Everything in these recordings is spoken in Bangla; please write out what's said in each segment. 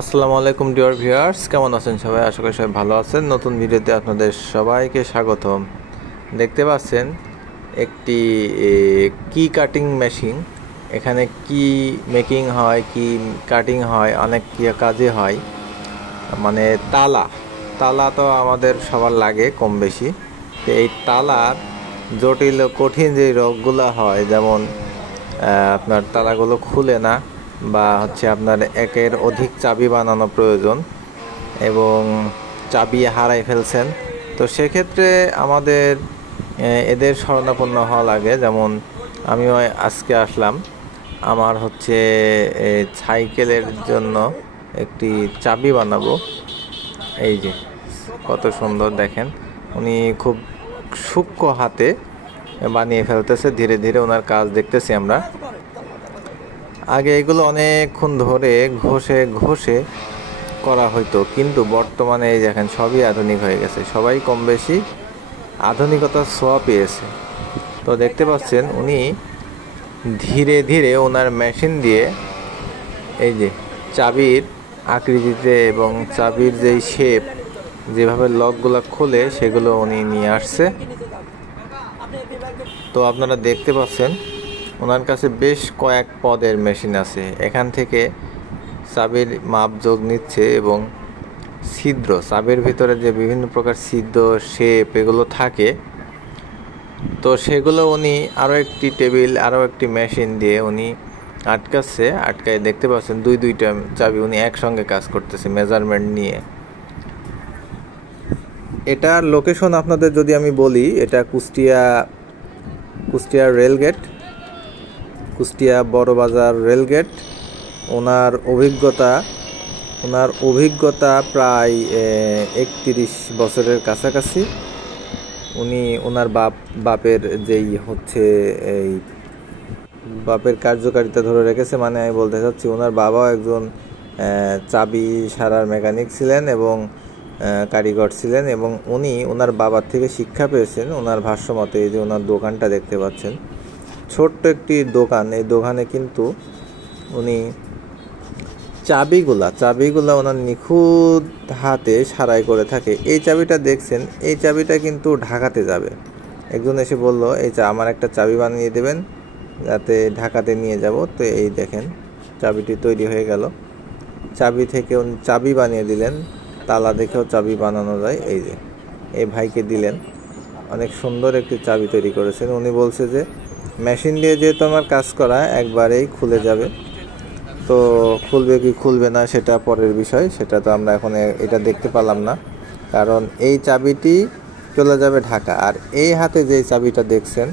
আসসালামু আলাইকুম ডিয়ার ভিউয়ার্স, কেমন আছেন সবাই? আশা করি সবাই ভালো আছেন। নতুন ভিডিওতে আপনাদের সবাইকে স্বাগতম। দেখতে পাচ্ছেন একটি কি কাটিং মেশিন। এখানে কি মেকিং হয়, কি কাটিং হয়, অনেক কাজে হয়। মানে তালা তো আমাদের সবার লাগে কম বেশি। তো এই তালার জটিল কঠিন যে রোগগুলো হয়, যেমন আপনার তালাগুলো খুলে না, বা আপনার একের অধিক চাবি বানানো প্রয়োজন এবং চাবি হারাই ফেলছেন, তো সেক্ষেত্রে আমাদের এদের শরণাপন্ন হওয়া লাগে। যেমন আমিও আজকে আসলাম, আমার সাইকেলের জন্য একটি চাবি বানাবো। এই যে কত সুন্দর দেখেন, উনি খুব সূক্ষ্ম হাতে বানিয়ে ফেলতেছে। ধীরে ধীরে ওনার কাজ দেখতেছি আমরা। আগে এগুলো অনেকক্ষণ ধরে ঘষে ঘষে করা হইতো, কিন্তু বর্তমানে এই দেখেন সবই আধুনিক হয়ে গেছে, সবাই কম বেশি আধুনিকতার ছোঁয়া পেয়েছে। তো দেখতে পাচ্ছেন উনি ধীরে ধীরে ওনার মেশিন দিয়ে এই যে চাবির আকৃতিতে এবং চাবির যেই শেপ, যেভাবে লকগুলো খোলে সেগুলো উনি নিয়ে আসছে। তো আপনারা দেখতে পাচ্ছেন ওনার কাছে বেশ কয়েক পদের মেশিন আছে। এখান থেকে চাবির মাপ যোগ নিচ্ছে এবং ছিদ্র, চাবির ভিতরে যে বিভিন্ন প্রকার ছিদ্র, শেপ এগুলো থাকে, তো সেগুলো উনি আরও একটি টেবিল, আরও একটি মেশিন দিয়ে উনি আটকায় দেখতে পাচ্ছেন দুইটা চাবি উনি একসঙ্গে কাজ করতেছে মেজারমেন্ট নিয়ে। এটার লোকেশন আপনাদের যদি আমি বলি, এটা কুষ্টিয়া রেলগেট, কুষ্টিয়া বড়বাজার রেলগেট। ওনার অভিজ্ঞতা প্রায় 31 বছরের কাছাকাছি। উনি ওনার বাপের যেই এই বাপের কার্যকারিতা ধরে রেখেছে। মানে আমি বলতে চাচ্ছি ওনার বাবাও একজন চাবি সারার মেকানিক ছিলেন এবং কারিগর ছিলেন, এবং উনি ওনার বাবার থেকে শিক্ষা পেয়েছেন। ওনার ভাষ্য মতে এই যে ওনার দোকানটা দেখতে পাচ্ছেন, ছোট্ট একটি দোকান। এই দোকানে কিন্তু উনি চাবিগুলা ওনার নিখুঁত হাতে সারাই করে থাকে। এই চাবিটা দেখছেন, এই চাবিটা কিন্তু ঢাকাতে যাবে। একজন এসে বলল, আমার একটা চাবি বানিয়ে দেবেন যাতে ঢাকাতে নিয়ে যাব। তো এই দেখেন চাবিটি তৈরি হয়ে গেল। চাবি থেকে উনি চাবি বানিয়ে দিলেন, তালা দেখেও চাবি বানানো যায়। এই যে এই ভাইকে দিলেন, অনেক সুন্দর একটি চাবি তৈরি করেছেন। উনি বলছে যে মেশিন দিয়ে যেহেতু আমার কাজ করা, একবারেই খুলে যাবে। তো খুলবে কি খুলবে না সেটা পরের বিষয়, সেটা তো আমরা এখন এটা দেখতে পেলাম না, কারণ এই চাবিটি চলে যাবে ঢাকা। আর এই হাতে যে চাবিটা দেখছেন,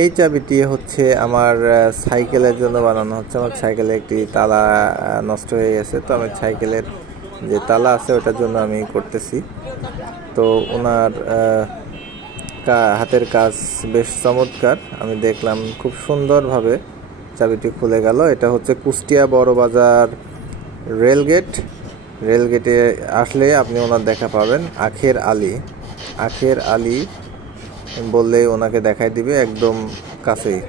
এই চাবিটি আমার সাইকেলের জন্য বানানো হচ্ছে। আমার সাইকেলে একটি তালা নষ্ট হয়ে গেছে, তো আমার সাইকেলের যে তালা আছে ওটার জন্য আমি করতেছি। তো ওনার হাতের কাজ বেশ চমৎকার, আমি দেখলাম খুব সুন্দরভাবে চাবিটি খুলে গেল। এটা কুষ্টিয়া বড়বাজার রেলগেটে আসলে আপনি ওনার দেখা পাবেন। আখের আলী বললেই ওনাকে দেখাই দিবে, একদম কাছেই।